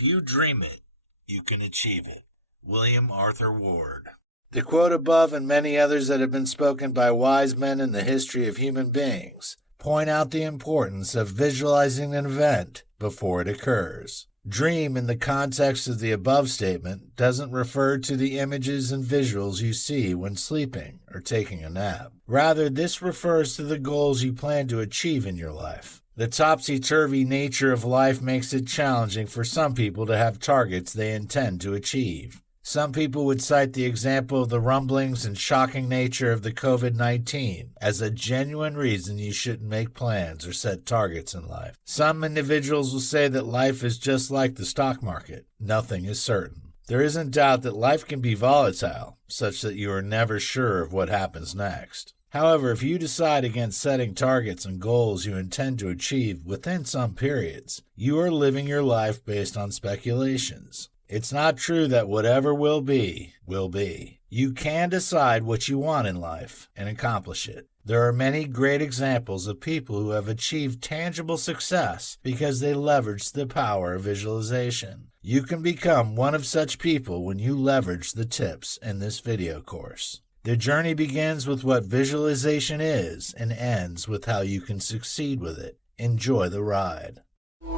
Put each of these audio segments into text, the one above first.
If you dream it, you can achieve it. William Arthur Ward. The quote above and many others that have been spoken by wise men in the history of human beings point out the importance of visualizing an event before it occurs. Dream in the context of the above statement doesn't refer to the images and visuals you see when sleeping or taking a nap. Rather, this refers to the goals you plan to achieve in your life. The topsy-turvy nature of life makes it challenging for some people to have targets they intend to achieve. Some people would cite the example of the rumblings and shocking nature of the COVID-19 as a genuine reason you shouldn't make plans or set targets in life. Some individuals will say that life is just like the stock market. Nothing is certain. There isn't doubt that life can be volatile, such that you are never sure of what happens next. However, if you decide against setting targets and goals you intend to achieve within some periods, you are living your life based on speculations. It's not true that whatever will be, will be. You can decide what you want in life and accomplish it. There are many great examples of people who have achieved tangible success because they leveraged the power of visualization. You can become one of such people when you leverage the tips in this video course. The journey begins with what visualization is and ends with how you can succeed with it. Enjoy the ride. In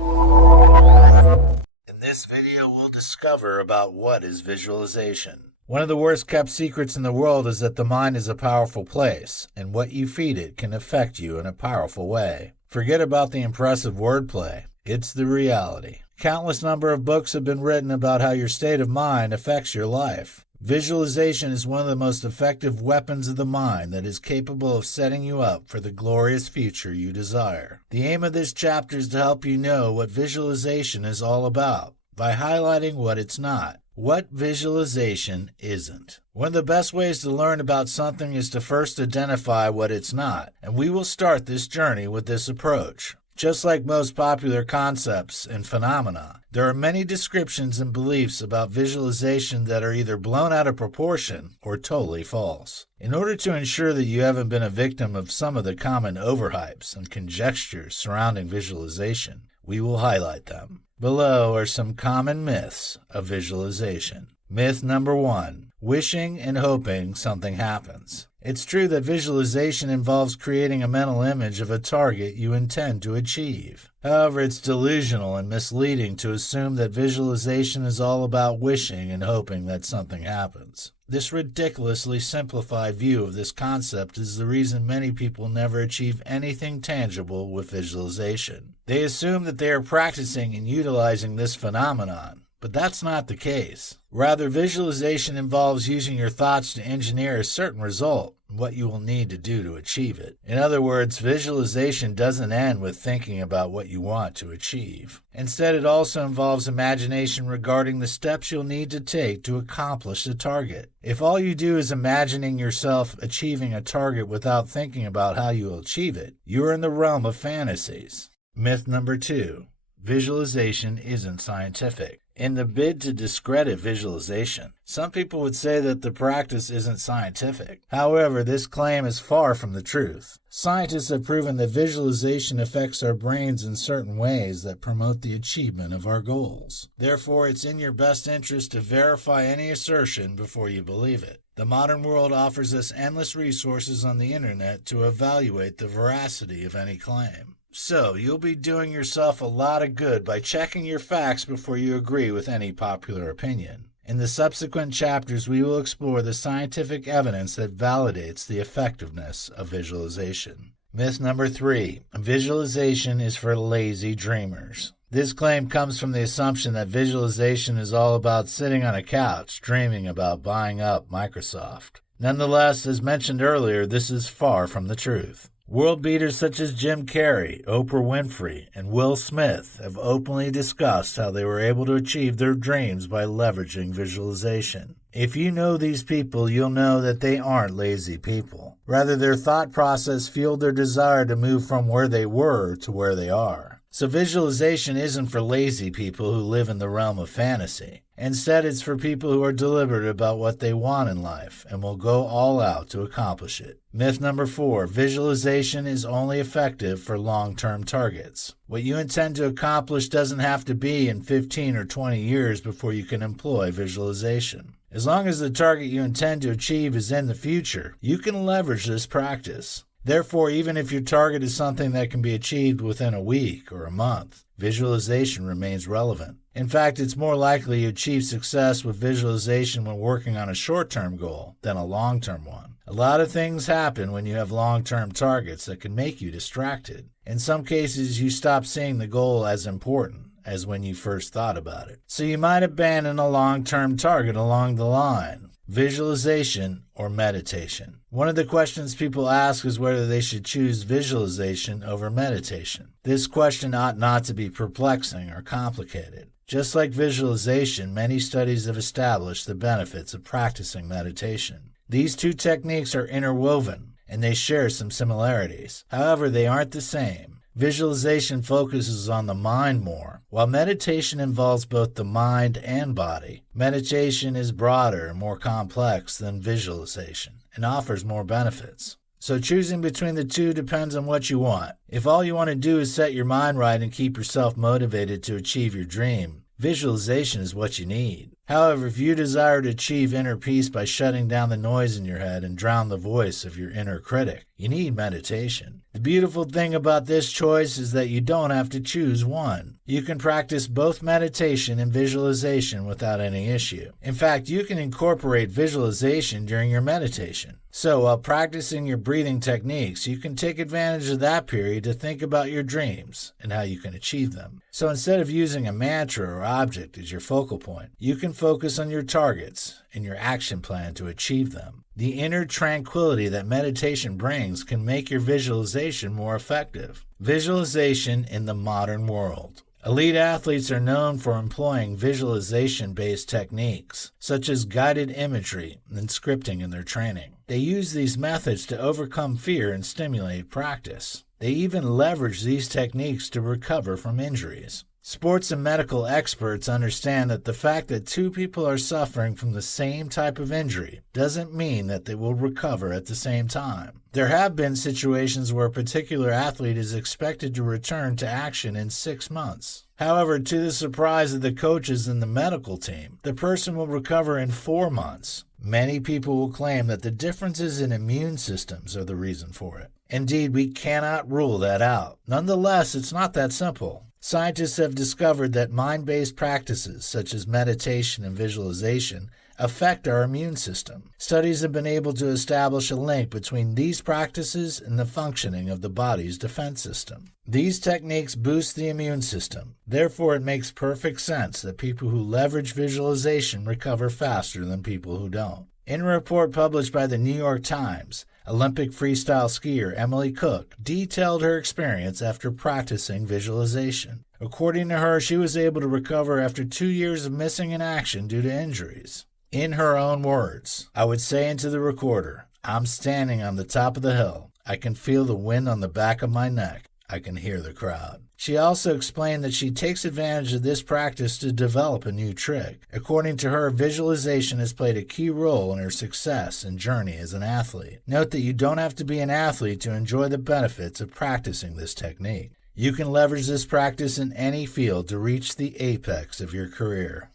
this video, we'll discover about what is visualization. One of the worst kept secrets in the world is that the mind is a powerful place, and what you feed it can affect you in a powerful way. Forget about the impressive wordplay. It's the reality. Countless number of books have been written about how your state of mind affects your life. Visualization is one of the most effective weapons of the mind that is capable of setting you up for the glorious future you desire. The aim of this chapter is to help you know what visualization is all about by highlighting what it's not, what visualization isn't. One of the best ways to learn about something is to first identify what it's not, and we will start this journey with this approach. Just like most popular concepts and phenomena, there are many descriptions and beliefs about visualization that are either blown out of proportion or totally false. In order to ensure that you haven't been a victim of some of the common overhypes and conjectures surrounding visualization, we will highlight them. Below are some common myths of visualization. Myth number 1. Wishing and hoping something happens. It's true that visualization involves creating a mental image of a target you intend to achieve. However, it's delusional and misleading to assume that visualization is all about wishing and hoping that something happens. This ridiculously simplified view of this concept is the reason many people never achieve anything tangible with visualization. They assume that they are practicing and utilizing this phenomenon. But that's not the case. Rather, visualization involves using your thoughts to engineer a certain result and what you will need to do to achieve it. In other words, visualization doesn't end with thinking about what you want to achieve. Instead, it also involves imagination regarding the steps you'll need to take to accomplish the target. If all you do is imagining yourself achieving a target without thinking about how you will achieve it, you are in the realm of fantasies. Myth number 2. Visualization isn't scientific. In the bid to discredit visualization, some people would say that the practice isn't scientific. However, this claim is far from the truth. Scientists have proven that visualization affects our brains in certain ways that promote the achievement of our goals. Therefore, it's in your best interest to verify any assertion before you believe it. The modern world offers us endless resources on the internet to evaluate the veracity of any claim. So, you'll be doing yourself a lot of good by checking your facts before you agree with any popular opinion. In the subsequent chapters, we will explore the scientific evidence that validates the effectiveness of visualization. Myth number 3. Visualization is for lazy dreamers. This claim comes from the assumption that visualization is all about sitting on a couch dreaming about buying up Microsoft. Nonetheless, as mentioned earlier, this is far from the truth. World beaters such as Jim Carrey, Oprah Winfrey, and Will Smith have openly discussed how they were able to achieve their dreams by leveraging visualization. If you know these people, you'll know that they aren't lazy people. Rather, their thought process fueled their desire to move from where they were to where they are. So visualization isn't for lazy people who live in the realm of fantasy. Instead, it's for people who are deliberate about what they want in life and will go all out to accomplish it. Myth number 4, visualization is only effective for long-term targets. What you intend to accomplish doesn't have to be in 15 or 20 years before you can employ visualization. As long as the target you intend to achieve is in the future, you can leverage this practice. Therefore, even if your target is something that can be achieved within a week or a month, visualization remains relevant. In fact, it's more likely you achieve success with visualization when working on a short-term goal than a long-term one. A lot of things happen when you have long-term targets that can make you distracted. In some cases, you stop seeing the goal as important as when you first thought about it. So you might abandon a long-term target along the line. Visualization or meditation. One of the questions people ask is whether they should choose visualization over meditation. This question ought not to be perplexing or complicated. Just like visualization, many studies have established the benefits of practicing meditation. These two techniques are interwoven, and they share some similarities. However, they aren't the same. Visualization focuses on the mind more, while meditation involves both the mind and body. Meditation is broader and more complex than visualization and offers more benefits. So choosing between the two depends on what you want. If all you want to do is set your mind right and keep yourself motivated to achieve your dream, visualization is what you need. However, if you desire to achieve inner peace by shutting down the noise in your head and drown the voice of your inner critic, you need meditation. The beautiful thing about this choice is that you don't have to choose one. You can practice both meditation and visualization without any issue. In fact, you can incorporate visualization during your meditation. So while practicing your breathing techniques, you can take advantage of that period to think about your dreams and how you can achieve them. So instead of using a mantra or object as your focal point, you can focus on your targets and your action plan to achieve them. The inner tranquility that meditation brings can make your visualization more effective. Visualization in the modern world. Elite athletes are known for employing visualization-based techniques, such as guided imagery and scripting in their training. They use these methods to overcome fear and stimulate practice. They even leverage these techniques to recover from injuries. Sports and medical experts understand that the fact that two people are suffering from the same type of injury doesn't mean that they will recover at the same time. There have been situations where a particular athlete is expected to return to action in 6 months. However, to the surprise of the coaches and the medical team, the person will recover in 4 months. Many people will claim that the differences in immune systems are the reason for it. Indeed, we cannot rule that out. Nonetheless, it's not that simple. Scientists have discovered that mind-based practices such as meditation and visualization affect our immune system. Studies have been able to establish a link between these practices and the functioning of the body's defense system. These techniques boost the immune system. Therefore, it makes perfect sense that people who leverage visualization recover faster than people who don't. In a report published by the New York Times, Olympic freestyle skier Emily Cook detailed her experience after practicing visualization. According to her, she was able to recover after 2 years of missing in action due to injuries. In her own words, "I would say into the recorder, I'm standing on the top of the hill. I can feel the wind on the back of my neck. I can hear the crowd." She also explained that she takes advantage of this practice to develop a new trick. According to her, visualization has played a key role in her success and journey as an athlete. Note that you don't have to be an athlete to enjoy the benefits of practicing this technique. You can leverage this practice in any field to reach the apex of your career.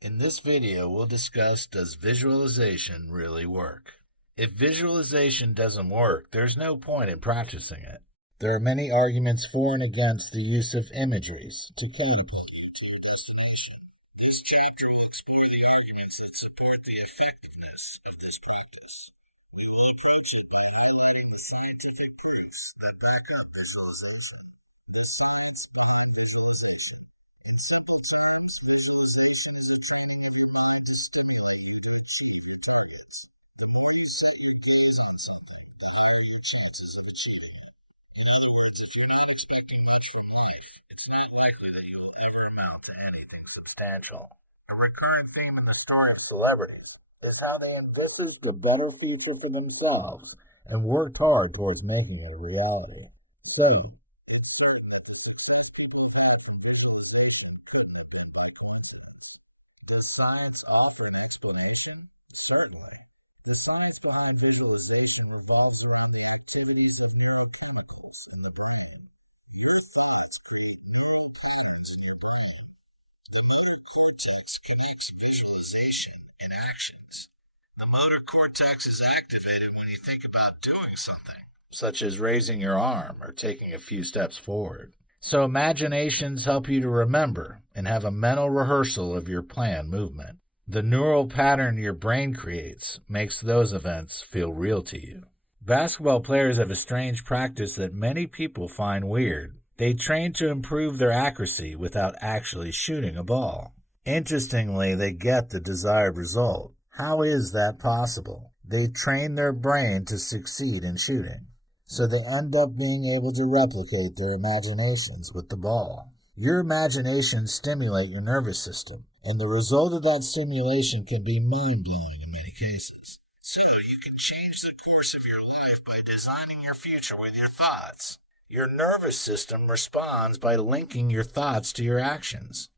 In this video, we'll discuss, does visualization really work? If visualization doesn't work, there's no point in practicing it. There are many arguments for and against the use of imageries to catapult you to a destination. This chapter will explore the arguments that support the effectiveness of this practice. We will approach it by highlighting the scientific proofs that back up visualization. The science behind visualization. A recurring theme in the story of celebrities is how they envisaged a better future for themselves and worked hard towards making it a reality. So, science offer an explanation? Certainly. The science behind visualization revolves around the activities of neurochemicals in the brain. Cortex connects visualization and actions. The motor cortex is activated when you think about doing something, such as raising your arm or taking a few steps forward. So imaginations help you to remember and have a mental rehearsal of your planned movement. The neural pattern your brain creates makes those events feel real to you. Basketball players have a strange practice that many people find weird. They train to improve their accuracy without actually shooting a ball. Interestingly, they get the desired result. How is that possible? They train their brain to succeed in shooting, so they end up being able to replicate their imaginations with the ball. Your imaginations stimulate your nervous system, and the result of that stimulation can be mind-blowing in many cases. So you can change the course of your life by designing your future with your thoughts. Your nervous system responds by linking your thoughts to your actions.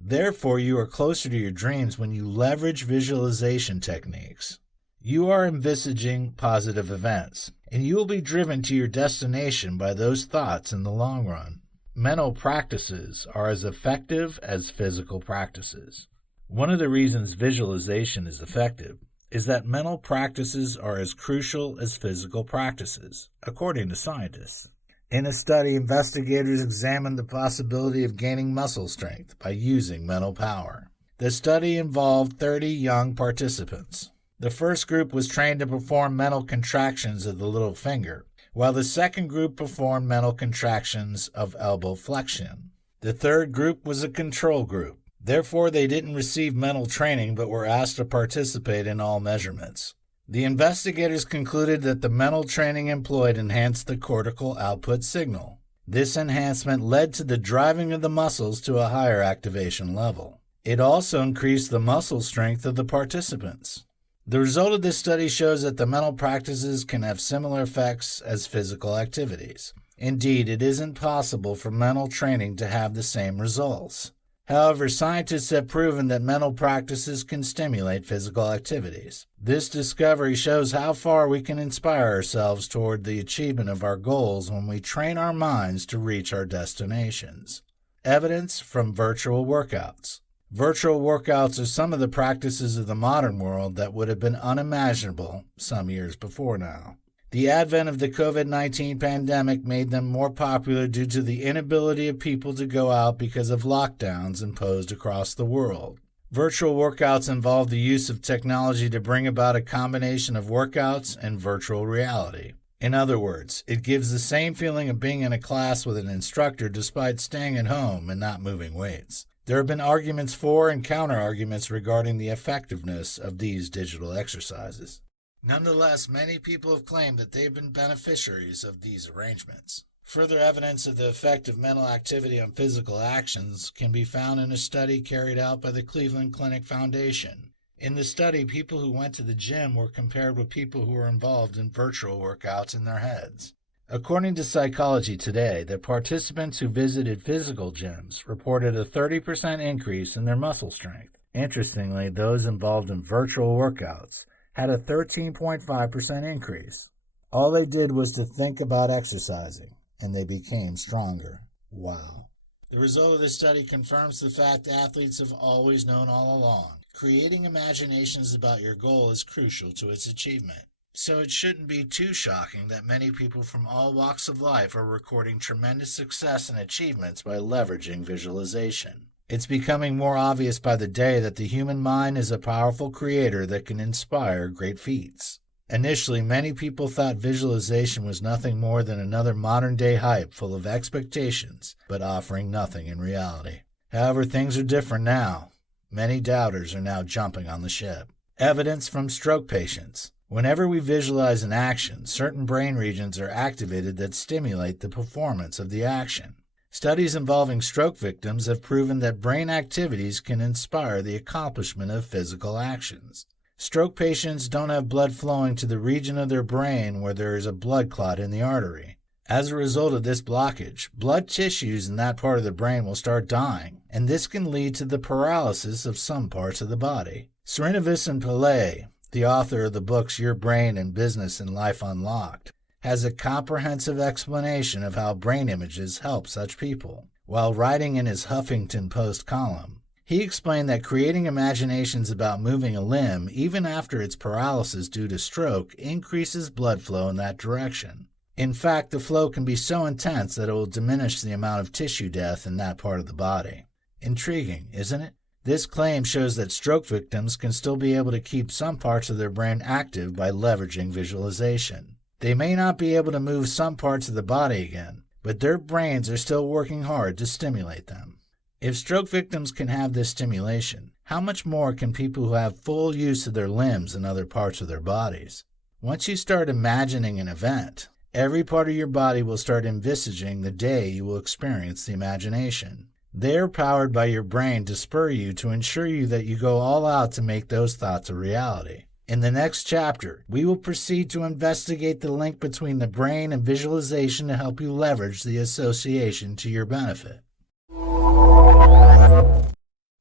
Therefore, you are closer to your dreams when you leverage visualization techniques. You are envisaging positive events, and you will be driven to your destination by those thoughts in the long run. Mental practices are as effective as physical practices. One of the reasons visualization is effective is that mental practices are as crucial as physical practices, according to scientists. In a study, investigators examined the possibility of gaining muscle strength by using mental power. The study involved 30 young participants. The first group was trained to perform mental contractions of the little finger, while the second group performed mental contractions of elbow flexion. The third group was a control group. Therefore, they didn't receive mental training but were asked to participate in all measurements. The investigators concluded that the mental training employed enhanced the cortical output signal. This enhancement led to the driving of the muscles to a higher activation level. It also increased the muscle strength of the participants. The result of this study shows that the mental practices can have similar effects as physical activities. Indeed, it isn't possible for mental training to have the same results. However, scientists have proven that mental practices can stimulate physical activities. This discovery shows how far we can inspire ourselves toward the achievement of our goals when we train our minds to reach our destinations. Evidence from virtual workouts. Virtual workouts are some of the practices of the modern world that would have been unimaginable some years before now. The advent of the COVID-19 pandemic made them more popular due to the inability of people to go out because of lockdowns imposed across the world. Virtual workouts involve the use of technology to bring about a combination of workouts and virtual reality. In other words, it gives the same feeling of being in a class with an instructor despite staying at home and not moving weights. There have been arguments for and counter-arguments regarding the effectiveness of these digital exercises. Nonetheless, many people have claimed that they've been beneficiaries of these arrangements. Further evidence of the effect of mental activity on physical actions can be found in a study carried out by the Cleveland Clinic Foundation. In the study, people who went to the gym were compared with people who were involved in virtual workouts in their heads. According to Psychology Today, the participants who visited physical gyms reported a 30% increase in their muscle strength. Interestingly, those involved in virtual workouts had a 13.5% increase. All they did was to think about exercising, and they became stronger. Wow. The result of this study confirms the fact athletes have always known all along. Creating imaginations about your goal is crucial to its achievement. So it shouldn't be too shocking that many people from all walks of life are recording tremendous success and achievements by leveraging visualization. It's becoming more obvious by the day that the human mind is a powerful creator that can inspire great feats. Initially, many people thought visualization was nothing more than another modern-day hype full of expectations, but offering nothing in reality. However, things are different now. Many doubters are now jumping on the ship. Evidence from stroke patients. Whenever we visualize an action, certain brain regions are activated that stimulate the performance of the action. Studies involving stroke victims have proven that brain activities can inspire the accomplishment of physical actions. Stroke patients don't have blood flowing to the region of their brain where there is a blood clot in the artery. As a result of this blockage, blood tissues in that part of the brain will start dying, and this can lead to the paralysis of some parts of the body. Srinivas Pillai, the author of the books Your Brain and Business and Life Unlocked, has a comprehensive explanation of how brain images help such people. While writing in his Huffington Post column, he explained that creating imaginations about moving a limb, even after its paralysis due to stroke, increases blood flow in that direction. In fact, the flow can be so intense that it will diminish the amount of tissue death in that part of the body. Intriguing, isn't it? This claim shows that stroke victims can still be able to keep some parts of their brain active by leveraging visualization. They may not be able to move some parts of the body again, but their brains are still working hard to stimulate them. If stroke victims can have this stimulation, how much more can people who have full use of their limbs and other parts of their bodies? Once you start imagining an event, every part of your body will start envisaging the day you will experience the imagination. They are powered by your brain to spur you to ensure you that you go all out to make those thoughts a reality. In the next chapter, we will proceed to investigate the link between the brain and visualization to help you leverage the association to your benefit.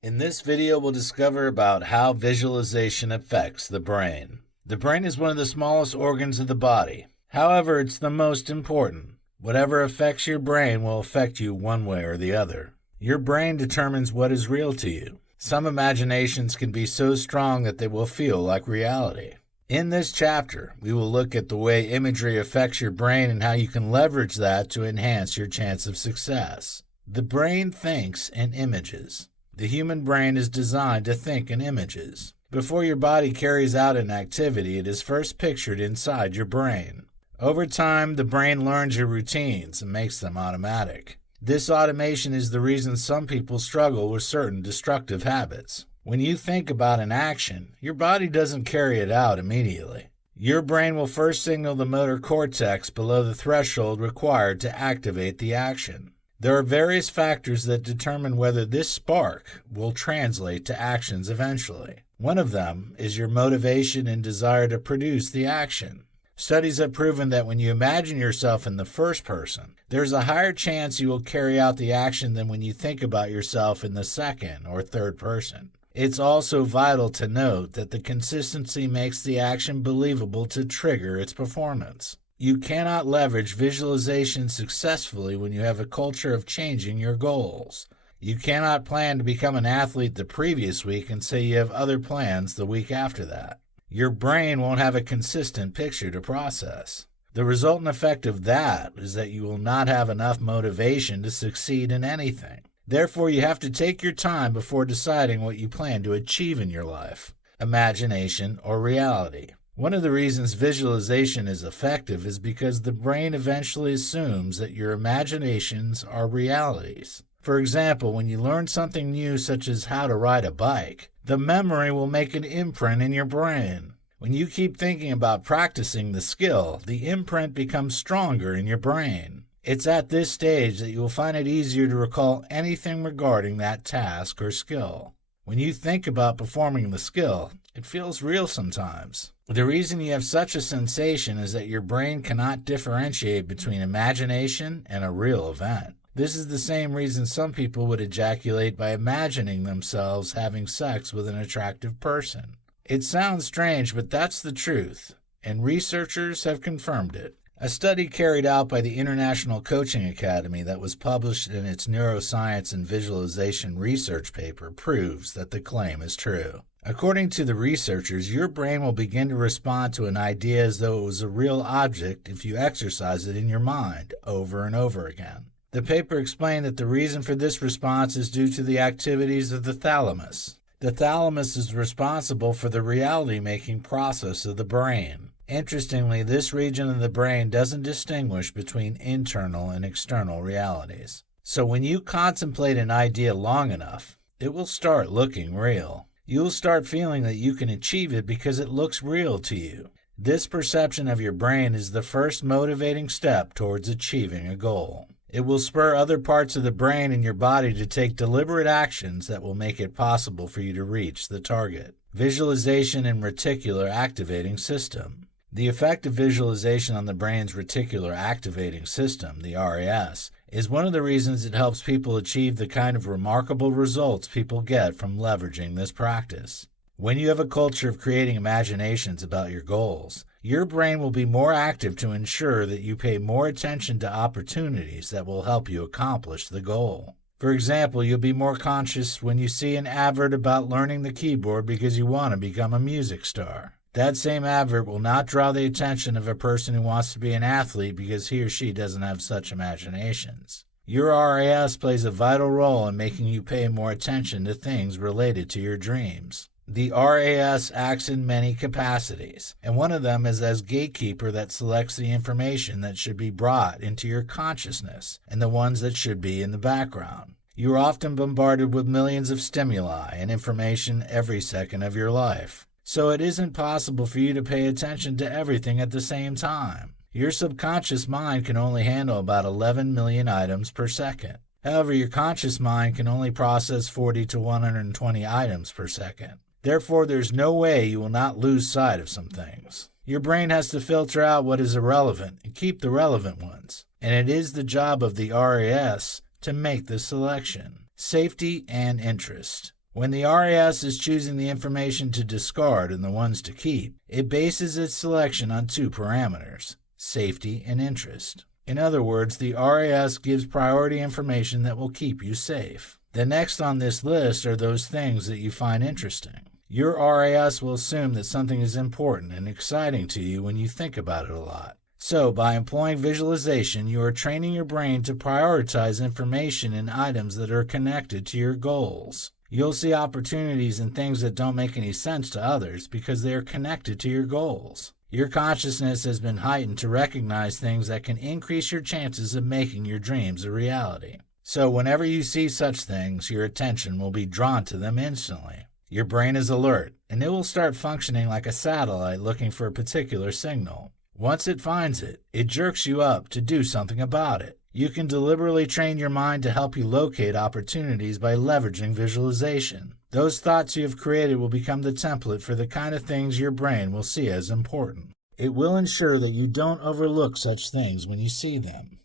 In this video, we'll discover about how visualization affects the brain. The brain is one of the smallest organs of the body. However, it's the most important. Whatever affects your brain will affect you one way or the other. Your brain determines what is real to you. Some imaginations can be so strong that they will feel like reality. In this chapter, we will look at the way imagery affects your brain and how you can leverage that to enhance your chance of success. The brain thinks in images. The human brain is designed to think in images. Before your body carries out an activity, it is first pictured inside your brain. Over time, the brain learns your routines and makes them automatic. This automation is the reason some people struggle with certain destructive habits. When you think about an action, your body doesn't carry it out immediately. Your brain will first signal the motor cortex below the threshold required to activate the action. There are various factors that determine whether this spark will translate to actions eventually. One of them is your motivation and desire to produce the action. Studies have proven that when you imagine yourself in the first person, there's a higher chance you will carry out the action than when you think about yourself in the second or third person. It's also vital to note that the consistency makes the action believable to trigger its performance. You cannot leverage visualization successfully when you have a culture of changing your goals. You cannot plan to become an athlete the previous week and say you have other plans the week after that. Your brain won't have a consistent picture to process. The resultant effect of that is that you will not have enough motivation to succeed in anything. Therefore, you have to take your time before deciding what you plan to achieve in your life, imagination or reality. One of the reasons visualization is effective is because the brain eventually assumes that your imaginations are realities. For example, when you learn something new such as how to ride a bike, the memory will make an imprint in your brain. When you keep thinking about practicing the skill, the imprint becomes stronger in your brain. It's at this stage that you will find it easier to recall anything regarding that task or skill. When you think about performing the skill, it feels real sometimes. The reason you have such a sensation is that your brain cannot differentiate between imagination and a real event. This is the same reason some people would ejaculate by imagining themselves having sex with an attractive person. It sounds strange, but that's the truth, and researchers have confirmed it. A study carried out by the International Coaching Academy that was published in its Neuroscience and Visualization research paper proves that the claim is true. According to the researchers, your brain will begin to respond to an idea as though it was a real object if you exercise it in your mind over and over again. The paper explained that the reason for this response is due to the activities of the thalamus. The thalamus is responsible for the reality-making process of the brain. Interestingly, this region of the brain doesn't distinguish between internal and external realities. So when you contemplate an idea long enough, it will start looking real. You will start feeling that you can achieve it because it looks real to you. This perception of your brain is the first motivating step towards achieving a goal. It will spur other parts of the brain in your body to take deliberate actions that will make it possible for you to reach the target. Visualization and reticular activating system. The effect of visualization on the brain's reticular activating system, the RAS, is one of the reasons it helps people achieve the kind of remarkable results people get from leveraging this practice. When you have a culture of creating imaginations about your goals, your brain will be more active to ensure that you pay more attention to opportunities that will help you accomplish the goal. For example, you'll be more conscious when you see an advert about learning the keyboard because you want to become a music star. That same advert will not draw the attention of a person who wants to be an athlete because he or she doesn't have such imaginations. Your RAS plays a vital role in making you pay more attention to things related to your dreams. The RAS acts in many capacities, and one of them is as gatekeeper that selects the information that should be brought into your consciousness and the ones that should be in the background. You are often bombarded with millions of stimuli and information every second of your life. So it isn't possible for you to pay attention to everything at the same time. Your subconscious mind can only handle about 11 million items per second. However, your conscious mind can only process 40 to 120 items per second. Therefore, there's no way you will not lose sight of some things. Your brain has to filter out what is irrelevant and keep the relevant ones. And it is the job of the RAS to make this selection. Safety and interest. When the RAS is choosing the information to discard and the ones to keep, it bases its selection on two parameters, safety and interest. In other words, the RAS gives priority information that will keep you safe. The next on this list are those things that you find interesting. Your RAS will assume that something is important and exciting to you when you think about it a lot. So, by employing visualization, you are training your brain to prioritize information and items that are connected to your goals. You'll see opportunities in things that don't make any sense to others because they are connected to your goals. Your consciousness has been heightened to recognize things that can increase your chances of making your dreams a reality. So whenever you see such things, your attention will be drawn to them instantly. Your brain is alert, and it will start functioning like a satellite looking for a particular signal. Once it finds it, it jerks you up to do something about it. You can deliberately train your mind to help you locate opportunities by leveraging visualization. Those thoughts you have created will become the template for the kind of things your brain will see as important. It will ensure that you don't overlook such things when you see them.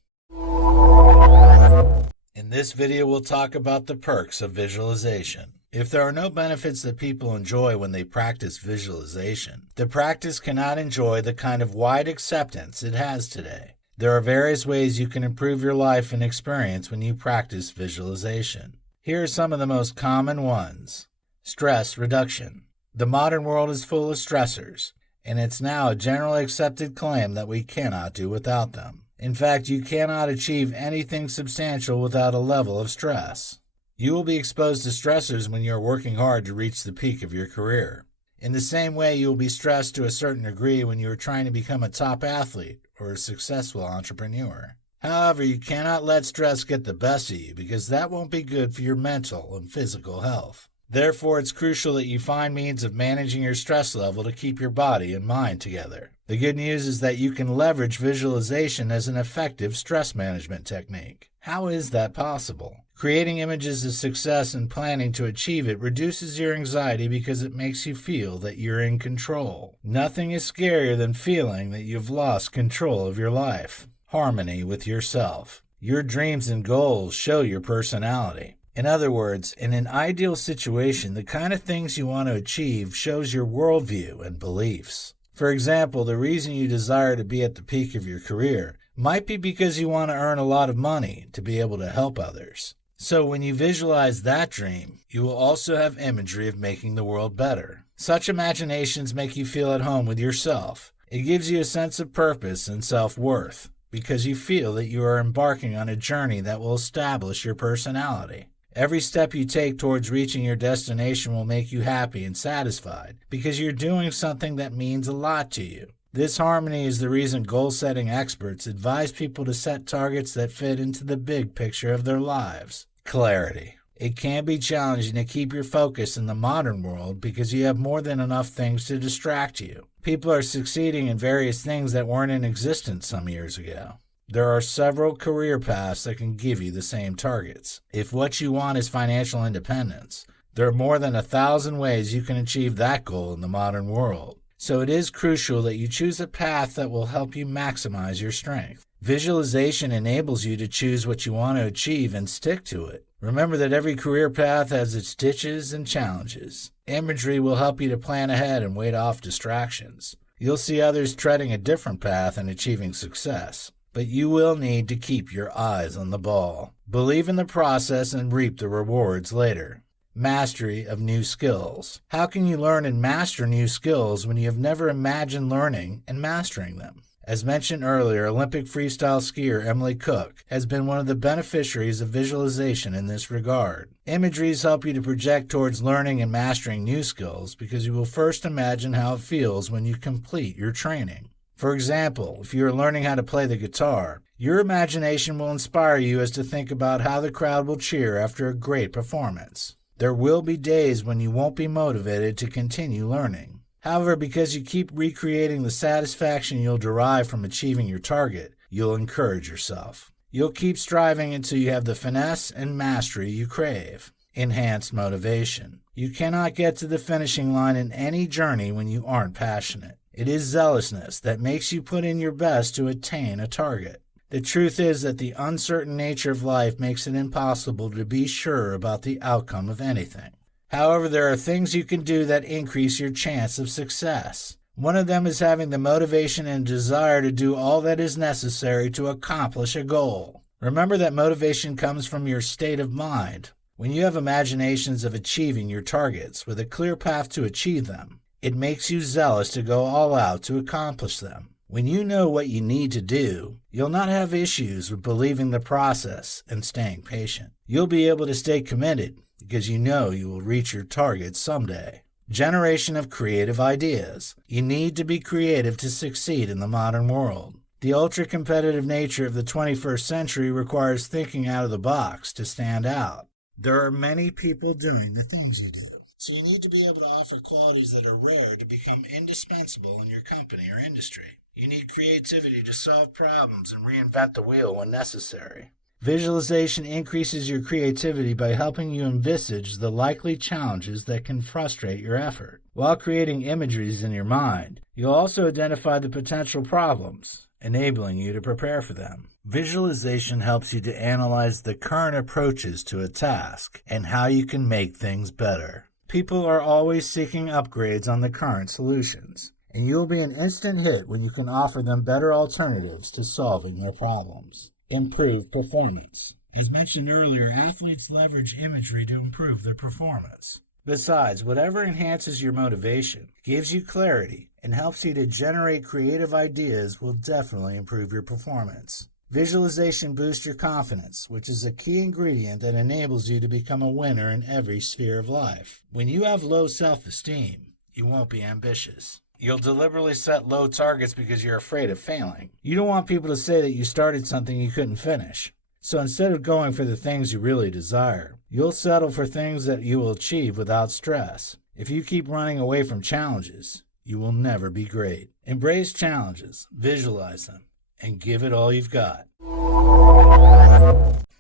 In this video, we'll talk about the perks of visualization. If there are no benefits that people enjoy when they practice visualization, the practice cannot enjoy the kind of wide acceptance it has today. There are various ways you can improve your life and experience when you practice visualization. Here are some of the most common ones. Stress reduction. The modern world is full of stressors, and it's now a generally accepted claim that we cannot do without them. In fact, you cannot achieve anything substantial without a level of stress. You will be exposed to stressors when you are working hard to reach the peak of your career. In the same way, you will be stressed to a certain degree when you are trying to become a top athlete or a successful entrepreneur. However, you cannot let stress get the best of you because that won't be good for your mental and physical health. Therefore, it's crucial that you find means of managing your stress level to keep your body and mind together. The good news is that you can leverage visualization as an effective stress management technique. How is that possible? Creating images of success and planning to achieve it reduces your anxiety because it makes you feel that you're in control. Nothing is scarier than feeling that you've lost control of your life. Harmony with yourself. Your dreams and goals show your personality. In other words, in an ideal situation, the kind of things you want to achieve shows your worldview and beliefs. For example, the reason you desire to be at the peak of your career might be because you want to earn a lot of money to be able to help others. So when you visualize that dream, you will also have imagery of making the world better. Such imaginations make you feel at home with yourself. It gives you a sense of purpose and self-worth because you feel that you are embarking on a journey that will establish your personality. Every step you take towards reaching your destination will make you happy and satisfied because you're doing something that means a lot to you. This harmony is the reason goal-setting experts advise people to set targets that fit into the big picture of their lives. Clarity. It can be challenging to keep your focus in the modern world because you have more than enough things to distract you. People are succeeding in various things that weren't in existence some years ago. There are several career paths that can give you the same targets. If what you want is financial independence, there are more than 1,000 ways you can achieve that goal in the modern world. So it is crucial that you choose a path that will help you maximize your strength. Visualization enables you to choose what you want to achieve and stick to it. Remember that every career path has its ditches and challenges. Imagery will help you to plan ahead and ward off distractions. You'll see others treading a different path and achieving success. But you will need to keep your eyes on the ball. Believe in the process and reap the rewards later. Mastery of new skills. How can you learn and master new skills when you have never imagined learning and mastering them? As mentioned earlier, Olympic freestyle skier Emily Cook has been one of the beneficiaries of visualization in this regard. Imageries help you to project towards learning and mastering new skills because you will first imagine how it feels when you complete your training. For example, if you are learning how to play the guitar, your imagination will inspire you as to think about how the crowd will cheer after a great performance. There will be days when you won't be motivated to continue learning. However, because you keep recreating the satisfaction you'll derive from achieving your target, you'll encourage yourself. You'll keep striving until you have the finesse and mastery you crave. Enhanced motivation. You cannot get to the finishing line in any journey when you aren't passionate. It is zealousness that makes you put in your best to attain a target. The truth is that the uncertain nature of life makes it impossible to be sure about the outcome of anything. However, there are things you can do that increase your chance of success. One of them is having the motivation and desire to do all that is necessary to accomplish a goal. Remember that motivation comes from your state of mind. When you have imaginations of achieving your targets with a clear path to achieve them, it makes you zealous to go all out to accomplish them. When you know what you need to do, you'll not have issues with believing the process and staying patient. You'll be able to stay committed because you know you will reach your target someday. Generation of creative ideas. You need to be creative to succeed in the modern world. The ultra-competitive nature of the 21st century requires thinking out of the box to stand out. There are many people doing the things you do. So you need to be able to offer qualities that are rare to become indispensable in your company or industry. You need creativity to solve problems and reinvent the wheel when necessary. Visualization increases your creativity by helping you envisage the likely challenges that can frustrate your effort. While creating imageries in your mind, you'll also identify the potential problems, enabling you to prepare for them. Visualization helps you to analyze the current approaches to a task and how you can make things better. People are always seeking upgrades on the current solutions, and you'll be an instant hit when you can offer them better alternatives to solving their problems. Improve performance. As mentioned earlier, athletes leverage imagery to improve their performance. Besides, whatever enhances your motivation, gives you clarity, and helps you to generate creative ideas will definitely improve your performance. Visualization boosts your confidence, which is a key ingredient that enables you to become a winner in every sphere of life. When you have low self-esteem, you won't be ambitious. You'll deliberately set low targets because you're afraid of failing. You don't want people to say that you started something you couldn't finish. So instead of going for the things you really desire, you'll settle for things that you will achieve without stress. If you keep running away from challenges, you will never be great. Embrace challenges, visualize them, and give it all you've got.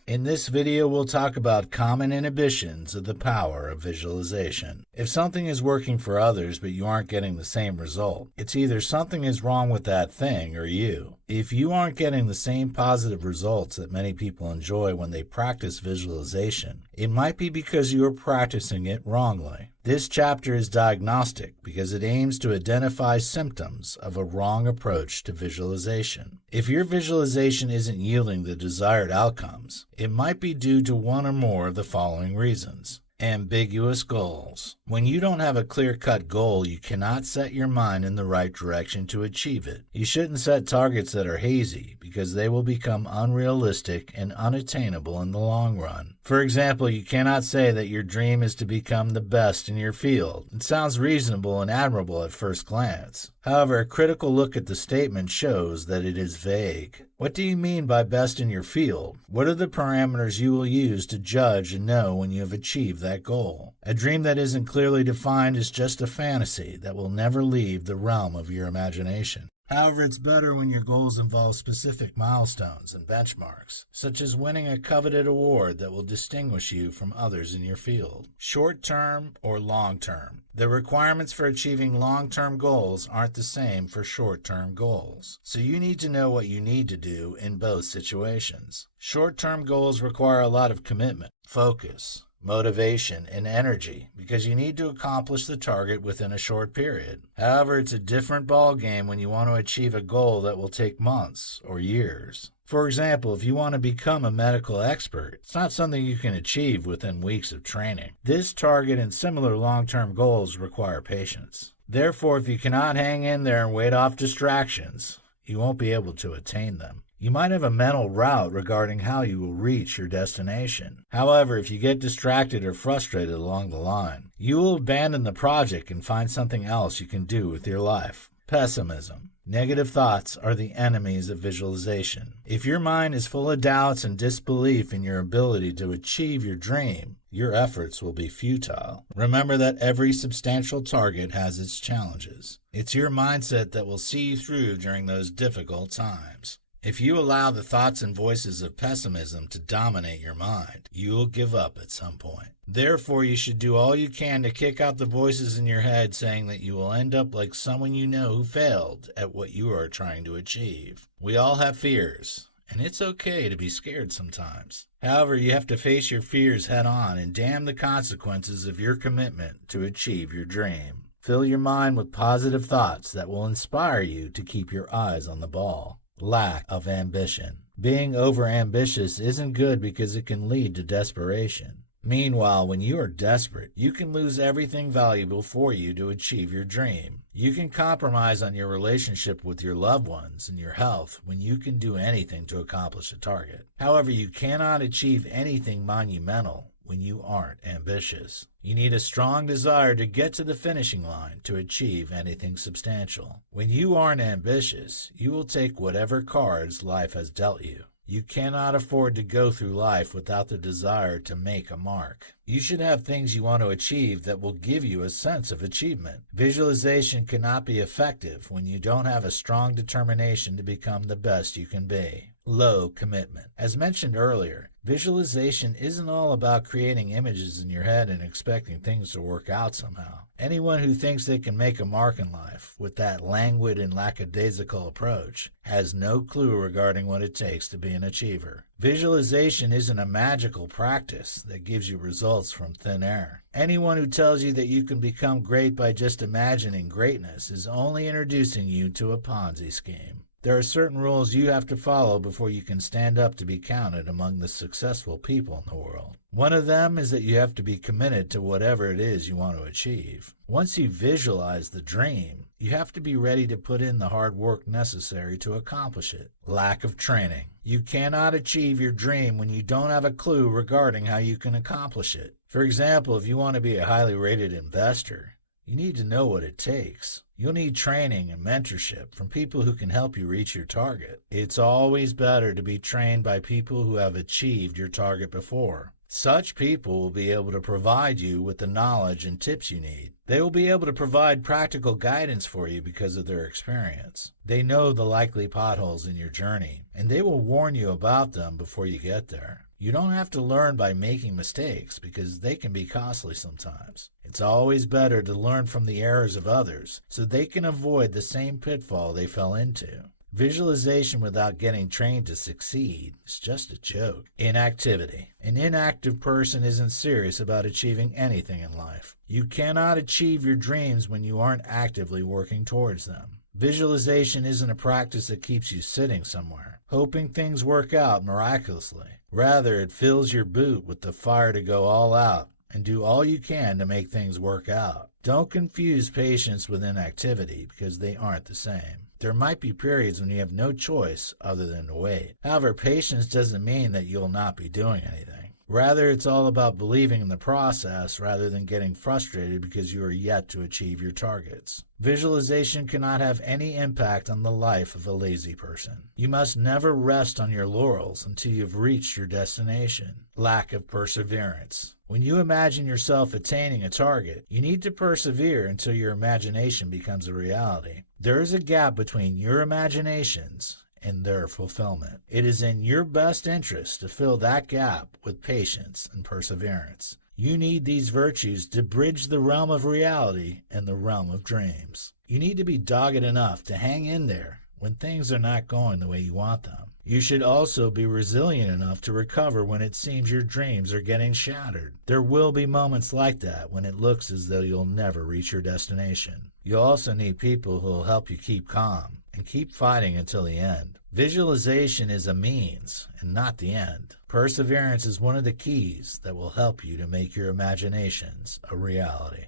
In this video, we'll talk about common inhibitions of the power of visualization. If something is working for others but you aren't getting the same result, it's either something is wrong with that thing or you. If you aren't getting the same positive results that many people enjoy when they practice visualization, it might be because you are practicing it wrongly. This chapter is diagnostic because it aims to identify symptoms of a wrong approach to visualization. If your visualization isn't yielding the desired outcomes, it might be due to one or more of the following reasons. Ambiguous goals. When you don't have a clear-cut goal, you cannot set your mind in the right direction to achieve it. You shouldn't set targets that are hazy because they will become unrealistic and unattainable in the long run. For example, you cannot say that your dream is to become the best in your field. It sounds reasonable and admirable at first glance. However, a critical look at the statement shows that it is vague. What do you mean by best in your field? What are the parameters you will use to judge and know when you have achieved that goal? A dream that isn't clearly defined is just a fantasy that will never leave the realm of your imagination. However, it's better when your goals involve specific milestones and benchmarks, such as winning a coveted award that will distinguish you from others in your field. Short-term or long-term. The requirements for achieving long-term goals aren't the same for short-term goals, so you need to know what you need to do in both situations. Short-term goals require a lot of commitment, focus, motivation, and energy because you need to accomplish the target within a short period. However, it's a different ballgame when you want to achieve a goal that will take months or years. For example, if you want to become a medical expert, it's not something you can achieve within weeks of training. This target and similar long-term goals require patience. Therefore, if you cannot hang in there and wait off distractions, you won't be able to attain them. You might have a mental route regarding how you will reach your destination. However, if you get distracted or frustrated along the line, you will abandon the project and find something else you can do with your life. Pessimism. Negative thoughts are the enemies of visualization. If your mind is full of doubts and disbelief in your ability to achieve your dream, your efforts will be futile. Remember that every substantial target has its challenges. It's your mindset that will see you through during those difficult times. If you allow the thoughts and voices of pessimism to dominate your mind, you will give up at some point. Therefore, you should do all you can to kick out the voices in your head saying that you will end up like someone you know who failed at what you are trying to achieve. We all have fears, and it's okay to be scared sometimes. However, you have to face your fears head on and damn the consequences of your commitment to achieve your dream. Fill your mind with positive thoughts that will inspire you to keep your eyes on the ball. Lack of ambition. Being overambitious isn't good because it can lead to desperation. Meanwhile, when you are desperate, you can lose everything valuable for you to achieve your dream. You can compromise on your relationship with your loved ones and your health when you can do anything to accomplish a target. However, you cannot achieve anything monumental when you aren't ambitious. You need a strong desire to get to the finishing line to achieve anything substantial. When you aren't ambitious, you will take whatever cards life has dealt you. You cannot afford to go through life without the desire to make a mark. You should have things you want to achieve that will give you a sense of achievement. Visualization cannot be effective when you don't have a strong determination to become the best you can be. Low commitment. As mentioned earlier, visualization isn't all about creating images in your head and expecting things to work out somehow. Anyone who thinks they can make a mark in life with that languid and lackadaisical approach has no clue regarding what it takes to be an achiever. Visualization isn't a magical practice that gives you results from thin air. Anyone who tells you that you can become great by just imagining greatness is only introducing you to a Ponzi scheme. There are certain rules you have to follow before you can stand up to be counted among the successful people in the world. One of them is that you have to be committed to whatever it is you want to achieve. Once you visualize the dream, you have to be ready to put in the hard work necessary to accomplish it. Lack of training. You cannot achieve your dream when you don't have a clue regarding how you can accomplish it. For example, if you want to be a highly rated investor, you need to know what it takes. You'll need training and mentorship from people who can help you reach your target. It's always better to be trained by people who have achieved your target before. Such people will be able to provide you with the knowledge and tips you need. They will be able to provide practical guidance for you because of their experience. They know the likely potholes in your journey, and they will warn you about them before you get there. You don't have to learn by making mistakes because they can be costly sometimes. It's always better to learn from the errors of others so they can avoid the same pitfall they fell into. Visualization without getting trained to succeed is just a joke. Inactivity. An inactive person isn't serious about achieving anything in life. You cannot achieve your dreams when you aren't actively working towards them. Visualization isn't a practice that keeps you sitting somewhere, hoping things work out miraculously. Rather, it fills your boot with the fire to go all out and do all you can to make things work out. Don't confuse patience with inactivity because they aren't the same. There might be periods when you have no choice other than to wait. However, patience doesn't mean that you'll not be doing anything. Rather, it's all about believing in the process rather than getting frustrated because you are yet to achieve your targets. Visualization cannot have any impact on the life of a lazy person. You must never rest on your laurels until you've reached your destination. Lack of perseverance. When you imagine yourself attaining a target, you need to persevere until your imagination becomes a reality. There is a gap between your imaginations and their fulfillment. It is in your best interest to fill that gap with patience and perseverance. You need these virtues to bridge the realm of reality and the realm of dreams. You need to be dogged enough to hang in there when things are not going the way you want them. You should also be resilient enough to recover when it seems your dreams are getting shattered. There will be moments like that when it looks as though you'll never reach your destination. You'll also need people who will help you keep calm and keep fighting until the end. Visualization is a means and not the end. Perseverance is one of the keys that will help you to make your imaginations a reality.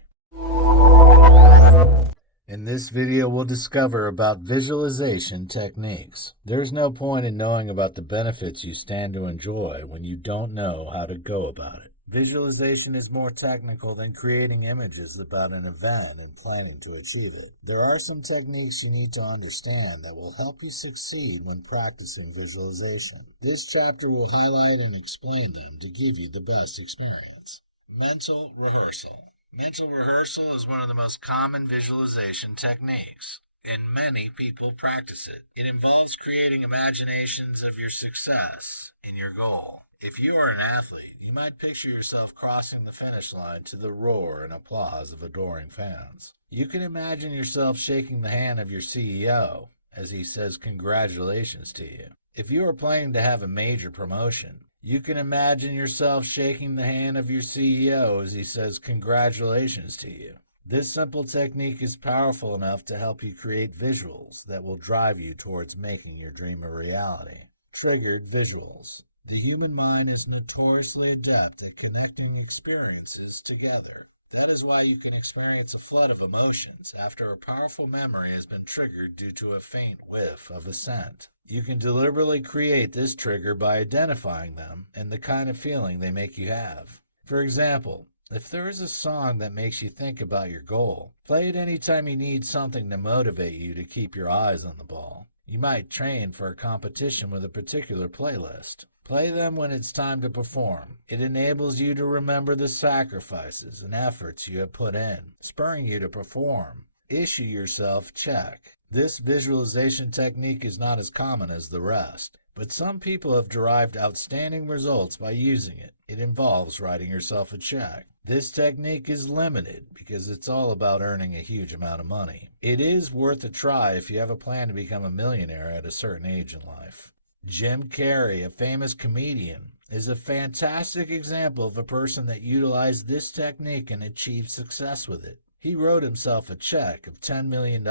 In this video, we'll discover about visualization techniques. There's no point in knowing about the benefits you stand to enjoy when you don't know how to go about it. Visualization is more technical than creating images about an event and planning to achieve it. There are some techniques you need to understand that will help you succeed when practicing visualization. This chapter will highlight and explain them to give you the best experience. Mental rehearsal. Mental rehearsal is one of the most common visualization techniques, and many people practice it. It involves creating imaginations of your success and your goal. If you are an athlete, you might picture yourself crossing the finish line to the roar and applause of adoring fans. You can imagine yourself shaking the hand of your CEO as he says congratulations to you. If you are planning to have a major promotion, you can imagine yourself shaking the hand of your CEO as he says congratulations to you. This simple technique is powerful enough to help you create visuals that will drive you towards making your dream a reality. Triggered visuals. The human mind is notoriously adept at connecting experiences together. That is why you can experience a flood of emotions after a powerful memory has been triggered due to a faint whiff of a scent. You can deliberately create this trigger by identifying them and the kind of feeling they make you have. For example, if there is a song that makes you think about your goal, play it anytime you need something to motivate you to keep your eyes on the ball. You might train for a competition with a particular playlist. Play them when it's time to perform. It enables you to remember the sacrifices and efforts you have put in, spurring you to perform. Issue yourself check. This visualization technique is not as common as the rest, but some people have derived outstanding results by using it. It involves writing yourself a check. This technique is limited because it's all about earning a huge amount of money. It is worth a try if you have a plan to become a millionaire at a certain age in life. Jim Carrey, a famous comedian, is a fantastic example of a person that utilized this technique and achieved success with it. He wrote himself a check of $10 million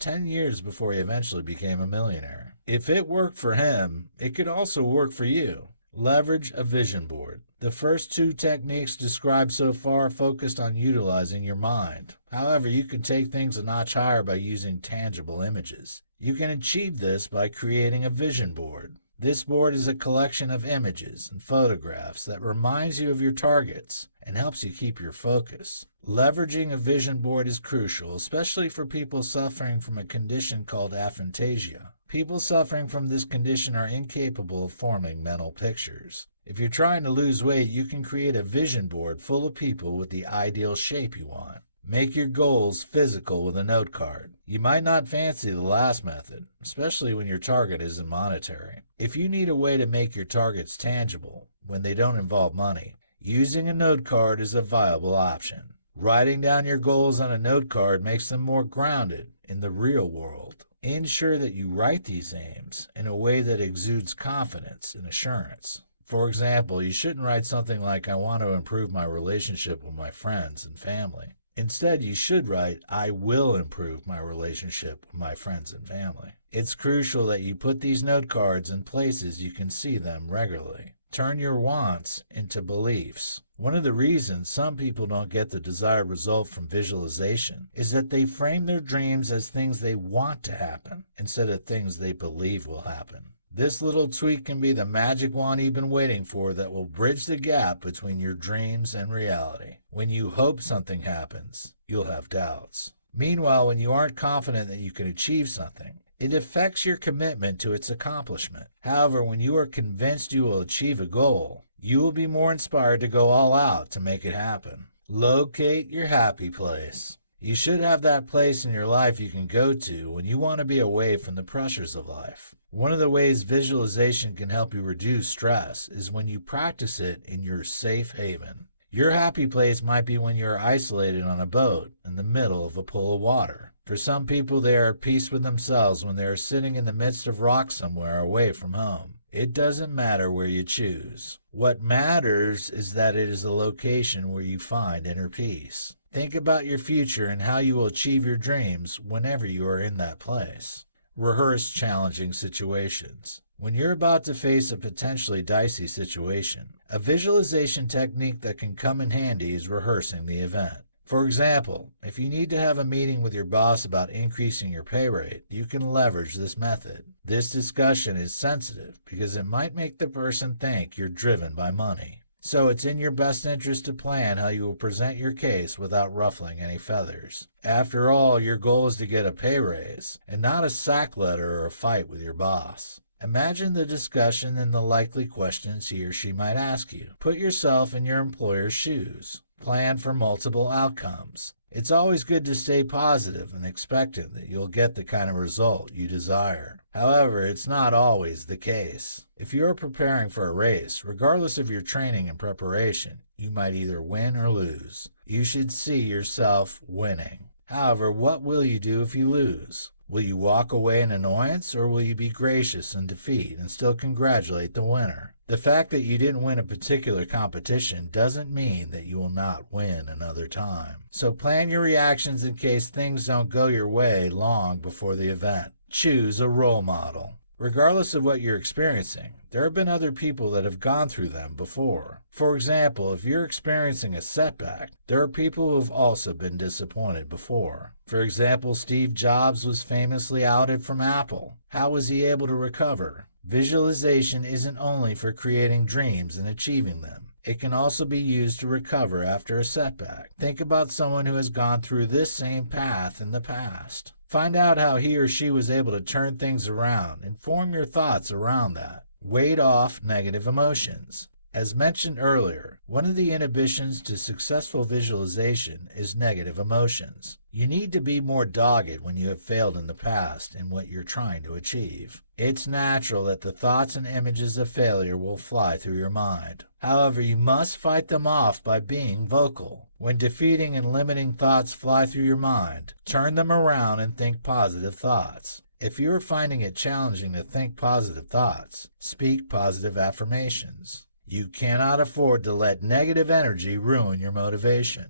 10 years before he eventually became a millionaire. If it worked for him, it could also work for you. Leverage a vision board. The first two techniques described so far focused on utilizing your mind. However, you can take things a notch higher by using tangible images. You can achieve this by creating a vision board. This board is a collection of images and photographs that reminds you of your targets and helps you keep your focus. Leveraging a vision board is crucial, especially for people suffering from a condition called aphantasia. People suffering from this condition are incapable of forming mental pictures. If you're trying to lose weight, you can create a vision board full of people with the ideal shape you want. Make your goals physical with a note card. You might not fancy the last method, especially when your target isn't monetary. If you need a way to make your targets tangible when they don't involve money, using a note card is a viable option. Writing down your goals on a note card makes them more grounded in the real world. Ensure that you write these aims in a way that exudes confidence and assurance. For example, you shouldn't write something like, "I want to improve my relationship with my friends and family." Instead, you should write, "I will improve my relationship with my friends and family." It's crucial that you put these note cards in places you can see them regularly. Turn your wants into beliefs. One of the reasons some people don't get the desired result from visualization is that they frame their dreams as things they want to happen instead of things they believe will happen. This little tweak can be the magic wand you've been waiting for that will bridge the gap between your dreams and reality. When you hope something happens, you'll have doubts. Meanwhile, when you aren't confident that you can achieve something, it affects your commitment to its accomplishment. However, when you are convinced you will achieve a goal, you will be more inspired to go all out to make it happen. Locate your happy place. You should have that place in your life you can go to when you want to be away from the pressures of life. One of the ways visualization can help you reduce stress is when you practice it in your safe haven. Your happy place might be when you're isolated on a boat in the middle of a pool of water. For some people, they are at peace with themselves when they are sitting in the midst of rocks somewhere away from home. It doesn't matter where you choose. What matters is that it is a location where you find inner peace. Think about your future and how you will achieve your dreams whenever you are in that place. Rehearse challenging situations. When you're about to face a potentially dicey situation, a visualization technique that can come in handy is rehearsing the event. For example, if you need to have a meeting with your boss about increasing your pay rate, you can leverage this method. This discussion is sensitive because it might make the person think you're driven by money. So it's in your best interest to plan how you will present your case without ruffling any feathers. After all, your goal is to get a pay raise and not a sack letter or a fight with your boss. Imagine the discussion and the likely questions he or she might ask you. Put yourself in your employer's shoes. Plan for multiple outcomes. It's always good to stay positive and expectant that you'll get the kind of result you desire. However, it's not always the case. If you are preparing for a race, regardless of your training and preparation, you might either win or lose. You should see yourself winning. However, what will you do if you lose? Will you walk away in annoyance, or will you be gracious in defeat and still congratulate the winner? The fact that you didn't win a particular competition doesn't mean that you will not win another time. So plan your reactions in case things don't go your way long before the event. Choose a role model. Regardless of what you're experiencing, there have been other people that have gone through them before. For example, if you're experiencing a setback, there are people who have also been disappointed before. For example, Steve Jobs was famously outed from Apple. How was he able to recover? Visualization isn't only for creating dreams and achieving them. It can also be used to recover after a setback. Think about someone who has gone through this same path in the past. Find out how he or she was able to turn things around and form your thoughts around that. Ward off negative emotions. As mentioned earlier, one of the inhibitions to successful visualization is negative emotions. You need to be more dogged when you have failed in the past in what you're trying to achieve. It's natural that the thoughts and images of failure will fly through your mind. However, you must fight them off by being vocal. When defeating and limiting thoughts fly through your mind, turn them around and think positive thoughts. If you are finding it challenging to think positive thoughts, speak positive affirmations. You cannot afford to let negative energy ruin your motivation.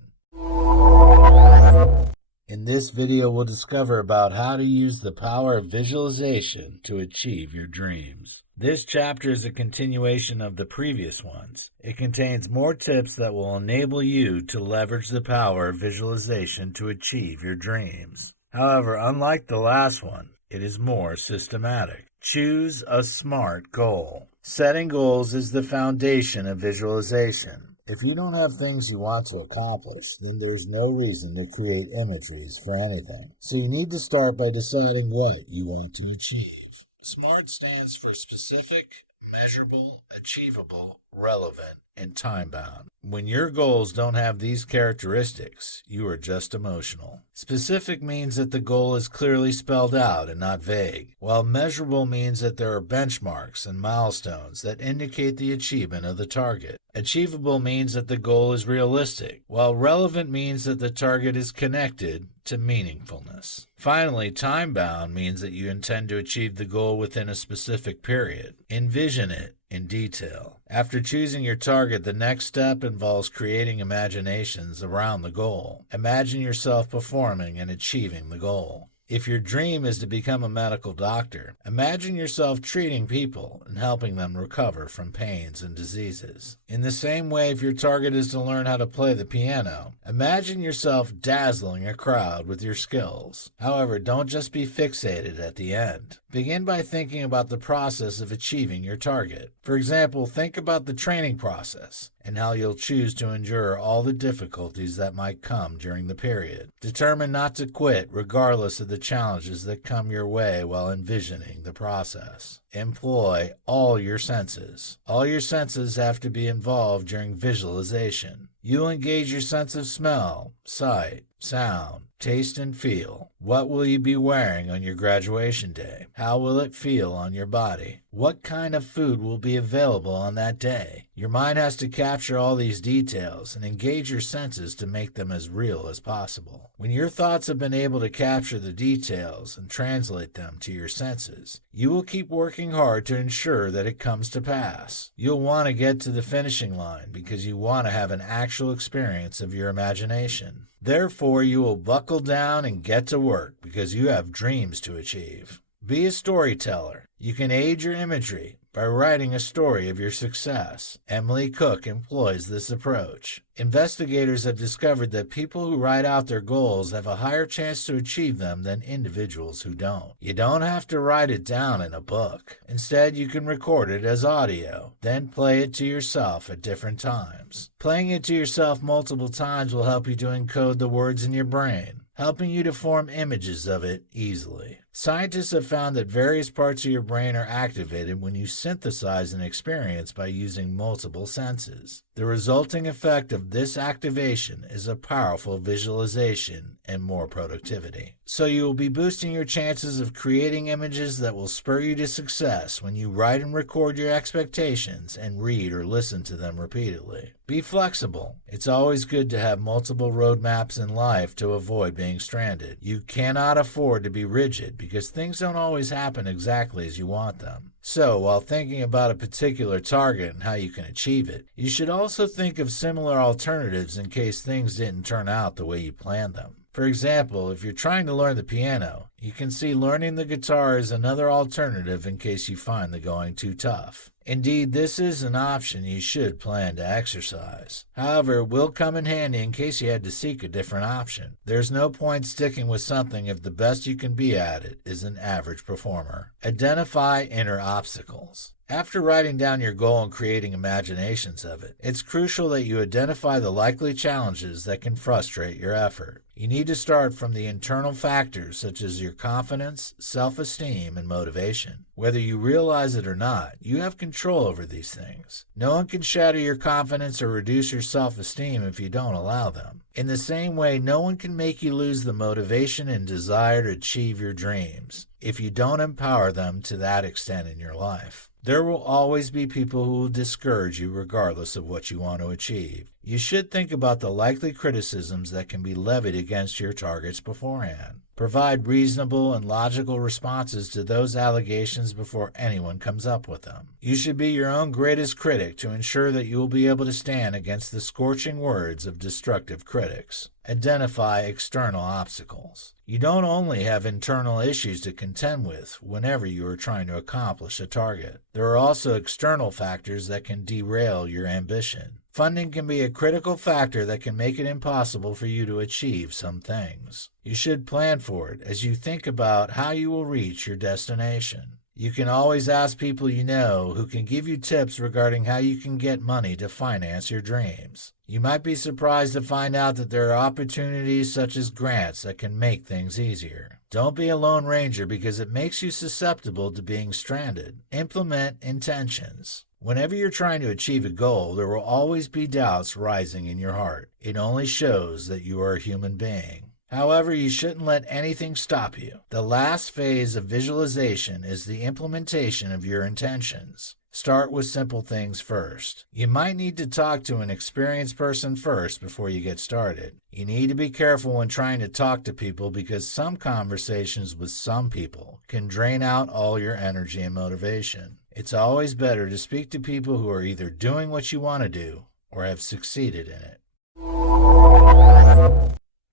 In this video, we'll discover about how to use the power of visualization to achieve your dreams. This chapter is a continuation of the previous ones. It contains more tips that will enable you to leverage the power of visualization to achieve your dreams. However, unlike the last one, it is more systematic. Choose a SMART goal. Setting goals is the foundation of visualization. If you don't have things you want to accomplish, then there's no reason to create imageries for anything. So you need to start by deciding what you want to achieve. SMART stands for specific, measurable, achievable, relevant, and time-bound. When your goals don't have these characteristics, you are just emotional. Specific means that the goal is clearly spelled out and not vague, while measurable means that there are benchmarks and milestones that indicate the achievement of the target. Achievable means that the goal is realistic, while relevant means that the target is connected to meaningfulness. Finally, time-bound means that you intend to achieve the goal within a specific period. Envision it in detail. After choosing your target, the next step involves creating imaginations around the goal. Imagine yourself performing and achieving the goal. If your dream is to become a medical doctor, imagine yourself treating people and helping them recover from pains and diseases. In the same way, if your target is to learn how to play the piano, imagine yourself dazzling a crowd with your skills. However, don't just be fixated at the end. Begin by thinking about the process of achieving your target. For example, think about the training process and how you'll choose to endure all the difficulties that might come during the period. Determine not to quit regardless of the challenges that come your way while envisioning the process. Employ all your senses. All your senses have to be involved during visualization. You'll engage your sense of smell, sight, sound, taste, and feel. What will you be wearing on your graduation day? How will it feel on your body? What kind of food will be available on that day? Your mind has to capture all these details and engage your senses to make them as real as possible. When your thoughts have been able to capture the details and translate them to your senses, you will keep working hard to ensure that it comes to pass. You'll want to get to the finishing line because you want to have an actual experience of your imagination. Therefore, you will buckle down and get to work because you have dreams to achieve. Be a storyteller. You can aid your imagery by writing a story of your success. Emily Cook employs this approach. Investigators have discovered that people who write out their goals have a higher chance to achieve them than individuals who don't. You don't have to write it down in a book. Instead, you can record it as audio, then play it to yourself at different times. Playing it to yourself multiple times will help you to encode the words in your brain, helping you to form images of it easily. Scientists have found that various parts of your brain are activated when you synthesize an experience by using multiple senses. The resulting effect of this activation is a powerful visualization and more productivity. So you will be boosting your chances of creating images that will spur you to success when you write and record your expectations and read or listen to them repeatedly. Be flexible. It's always good to have multiple roadmaps in life to avoid being stranded. You cannot afford to be rigid because things don't always happen exactly as you want them. So, while thinking about a particular target and how you can achieve it, you should also think of similar alternatives in case things didn't turn out the way you planned them. For example, if you're trying to learn the piano, you can see learning the guitar as another alternative in case you find the going too tough. Indeed, this is an option you should plan to exercise. However, it will come in handy in case you had to seek a different option. There's no point sticking with something if the best you can be at it is an average performer. Identify inner obstacles. After writing down your goal and creating imaginations of it, it's crucial that you identify the likely challenges that can frustrate your effort. You need to start from the internal factors such as your confidence, self-esteem, and motivation. Whether you realize it or not, you have control over these things. No one can shatter your confidence or reduce your self-esteem if you don't allow them. In the same way, no one can make you lose the motivation and desire to achieve your dreams if you don't empower them to that extent in your life. There will always be people who will discourage you regardless of what you want to achieve. You should think about the likely criticisms that can be levied against your targets beforehand. Provide reasonable and logical responses to those allegations before anyone comes up with them. You should be your own greatest critic to ensure that you will be able to stand against the scorching words of destructive critics. Identify external obstacles. You don't only have internal issues to contend with whenever you are trying to accomplish a target. There are also external factors that can derail your ambition. Funding can be a critical factor that can make it impossible for you to achieve some things. You should plan for it as you think about how you will reach your destination. You can always ask people you know who can give you tips regarding how you can get money to finance your dreams. You might be surprised to find out that there are opportunities such as grants that can make things easier. Don't be a lone ranger because it makes you susceptible to being stranded. Implement intentions. Whenever you're trying to achieve a goal, there will always be doubts rising in your heart. It only shows that you are a human being. However, you shouldn't let anything stop you. The last phase of visualization is the implementation of your intentions. Start with simple things first. You might need to talk to an experienced person first before you get started. You need to be careful when trying to talk to people because some conversations with some people can drain out all your energy and motivation. It's always better to speak to people who are either doing what you want to do or have succeeded in it.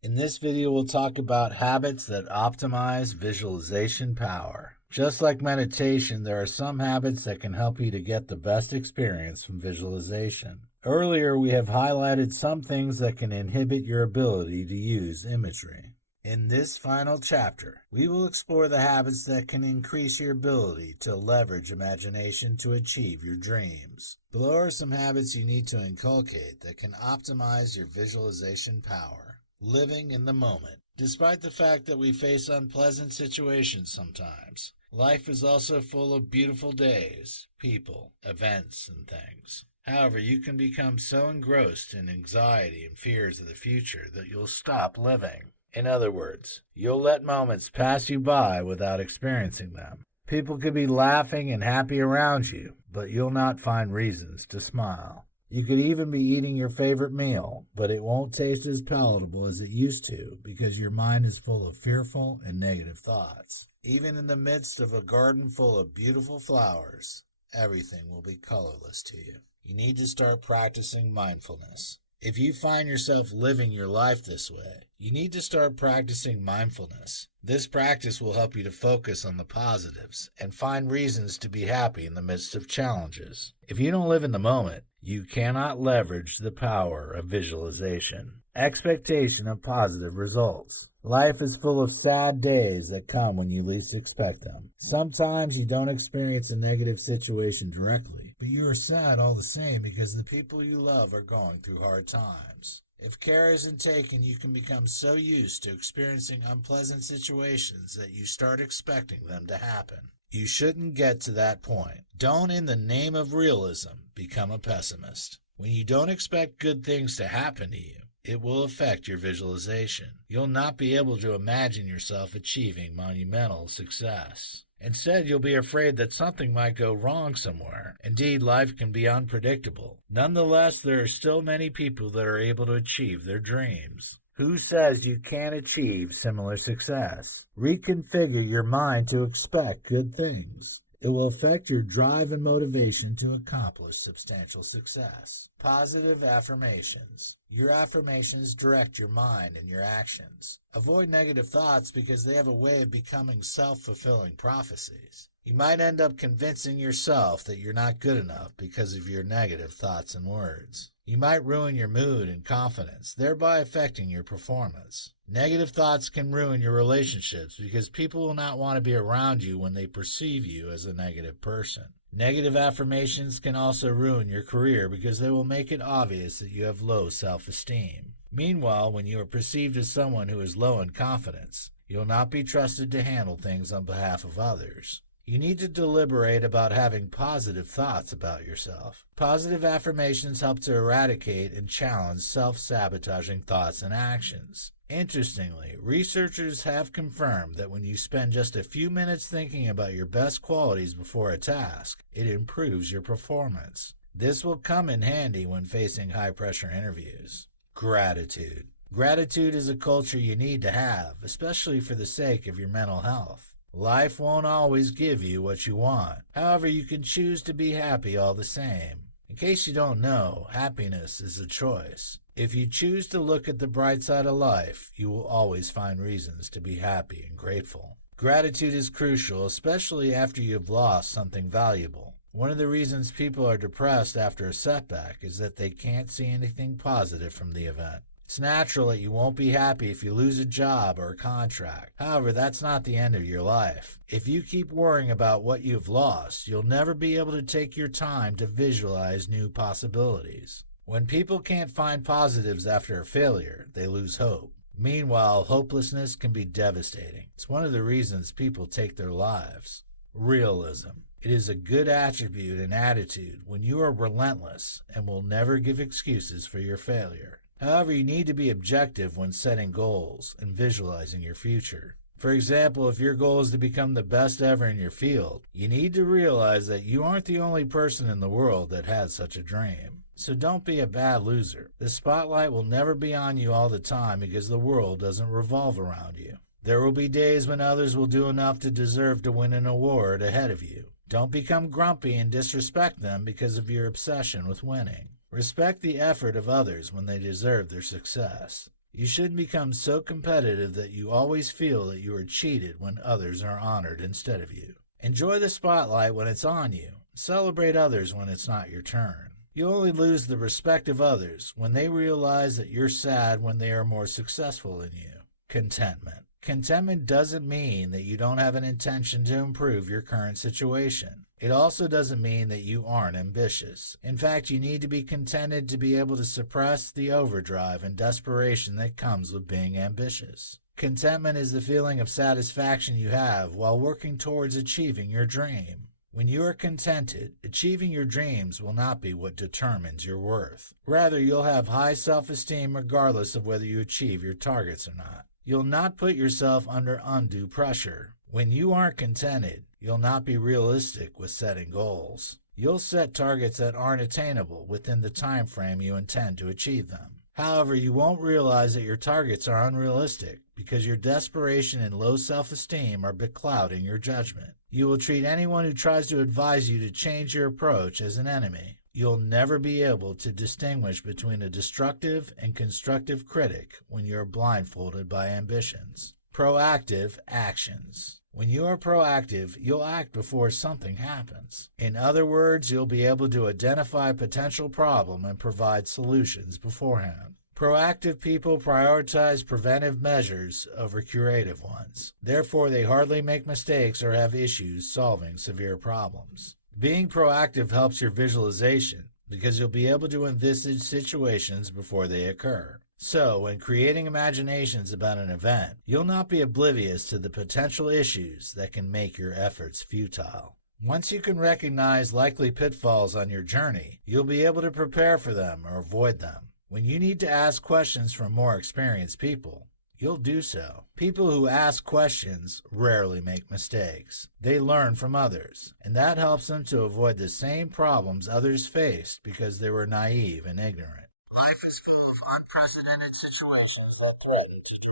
In this video, we'll talk about habits that optimize visualization power. Just like meditation, there are some habits that can help you to get the best experience from visualization. Earlier, we have highlighted some things that can inhibit your ability to use imagery. In this final chapter, we will explore the habits that can increase your ability to leverage imagination to achieve your dreams. Below are some habits you need to inculcate that can optimize your visualization power. Living in the moment. Despite the fact that we face unpleasant situations sometimes, life is also full of beautiful days, people, events, and things. However, you can become so engrossed in anxiety and fears of the future that you'll stop living. In other words, you'll let moments pass you by without experiencing them. People could be laughing and happy around you, but you'll not find reasons to smile. You could even be eating your favorite meal, but it won't taste as palatable as it used to because your mind is full of fearful and negative thoughts. Even in the midst of a garden full of beautiful flowers, everything will be colorless to you. You need to start practicing mindfulness. If you find yourself living your life this way, you need to start practicing mindfulness. This practice will help you to focus on the positives and find reasons to be happy in the midst of challenges. If you don't live in the moment, you cannot leverage the power of visualization. Expectation of positive results. Life is full of sad days that come when you least expect them. Sometimes you don't experience a negative situation directly, but you are sad all the same because the people you love are going through hard times. If care isn't taken, you can become so used to experiencing unpleasant situations that you start expecting them to happen. You shouldn't get to that point. Don't, in the name of realism, become a pessimist. When you don't expect good things to happen to you, it will affect your visualization. You'll not be able to imagine yourself achieving monumental success. Instead, you'll be afraid that something might go wrong somewhere. Indeed, life can be unpredictable. Nonetheless, there are still many people that are able to achieve their dreams. Who says you can't achieve similar success? Reconfigure your mind to expect good things. It will affect your drive and motivation to accomplish substantial success. Positive affirmations. Your affirmations direct your mind and your actions. Avoid negative thoughts because they have a way of becoming self-fulfilling prophecies. You might end up convincing yourself that you're not good enough because of your negative thoughts and words. You might ruin your mood and confidence, thereby affecting your performance. Negative thoughts can ruin your relationships because people will not want to be around you when they perceive you as a negative person. Negative affirmations can also ruin your career because they will make it obvious that you have low self-esteem. Meanwhile, when you are perceived as someone who is low in confidence, you'll not be trusted to handle things on behalf of others. You need to deliberate about having positive thoughts about yourself. Positive affirmations help to eradicate and challenge self-sabotaging thoughts and actions. Interestingly, researchers have confirmed that when you spend just a few minutes thinking about your best qualities before a task, it improves your performance. This will come in handy when facing high-pressure interviews. Gratitude. Gratitude is a culture you need to have, especially for the sake of your mental health. Life won't always give you what you want. However, you can choose to be happy all the same. In case you don't know, happiness is a choice. If you choose to look at the bright side of life, you will always find reasons to be happy and grateful. Gratitude is crucial, especially after you have lost something valuable. One of the reasons people are depressed after a setback is that they can't see anything positive from the event. It's natural that you won't be happy if you lose a job or a contract. However, that's not the end of your life. If you keep worrying about what you've lost, you'll never be able to take your time to visualize new possibilities. When people can't find positives after a failure, they lose hope. Meanwhile, hopelessness can be devastating. It's one of the reasons people take their lives. Realism. It is a good attribute and attitude when you are relentless and will never give excuses for your failure. However, you need to be objective when setting goals and visualizing your future. For example, if your goal is to become the best ever in your field, you need to realize that you aren't the only person in the world that has such a dream. So don't be a bad loser. The spotlight will never be on you all the time because the world doesn't revolve around you. There will be days when others will do enough to deserve to win an award ahead of you. Don't become grumpy and disrespect them because of your obsession with winning. Respect the effort of others when they deserve their success. You shouldn't become so competitive that you always feel that you are cheated when others are honored instead of you. Enjoy the spotlight when it's on you. Celebrate others when it's not your turn. You only lose the respect of others when they realize that you're sad when they are more successful than you. Contentment. Contentment doesn't mean that you don't have an intention to improve your current situation. It also doesn't mean that you aren't ambitious. In fact, you need to be contented to be able to suppress the overdrive and desperation that comes with being ambitious. Contentment is the feeling of satisfaction you have while working towards achieving your dream. When you are contented, achieving your dreams will not be what determines your worth. Rather, you'll have high self-esteem regardless of whether you achieve your targets or not. You'll not put yourself under undue pressure. When you aren't contented, you'll not be realistic with setting goals. You'll set targets that aren't attainable within the time frame you intend to achieve them. However, you won't realize that your targets are unrealistic because your desperation and low self-esteem are beclouding your judgment. You will treat anyone who tries to advise you to change your approach as an enemy. You'll never be able to distinguish between a destructive and constructive critic when you're blindfolded by ambitions. Proactive actions. When you are proactive, you'll act before something happens. In other words, you'll be able to identify a potential problem and provide solutions beforehand. Proactive people prioritize preventive measures over curative ones. Therefore, they hardly make mistakes or have issues solving severe problems. Being proactive helps your visualization because you'll be able to envisage situations before they occur. So, when creating imaginations about an event, you'll not be oblivious to the potential issues that can make your efforts futile. Once you can recognize likely pitfalls on your journey, you'll be able to prepare for them or avoid them. When you need to ask questions from more experienced people, you'll do so. People who ask questions rarely make mistakes. They learn from others, and that helps them to avoid the same problems others faced because they were naive and ignorant. Life is full of unprecedented situations that threaten to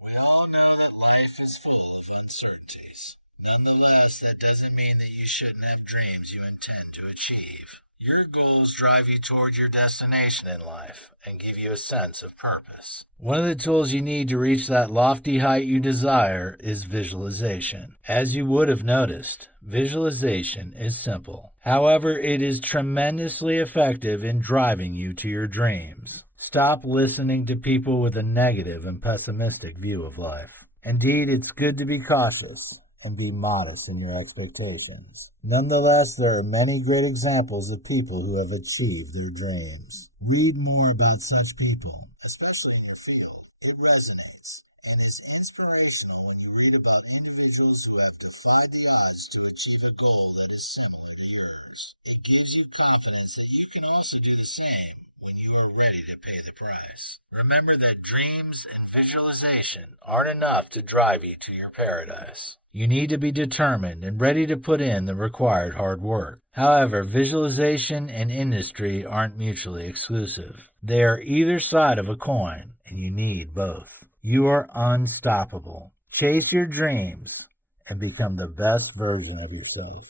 We all know that life is full of uncertainties. Nonetheless, that doesn't mean that you shouldn't have dreams you intend to achieve. Your goals drive you toward your destination in life and give you a sense of purpose. One of the tools you need to reach that lofty height you desire is visualization. As you would have noticed, visualization is simple. However, it is tremendously effective in driving you to your dreams. Stop listening to people with a negative and pessimistic view of life. Indeed, it's good to be cautious and be modest in your expectations. Nonetheless, there are many great examples of people who have achieved their dreams. Read more about such people, especially in your field. It resonates and is inspirational when you read about individuals who have defied the odds to achieve a goal that is similar to yours. It gives you confidence that you can also do the same when you are ready to pay the price. Remember that dreams and visualization aren't enough to drive you to your paradise. You need to be determined and ready to put in the required hard work. However, visualization and industry aren't mutually exclusive. They are either side of a coin, and you need both. You are unstoppable. Chase your dreams and become the best version of yourself.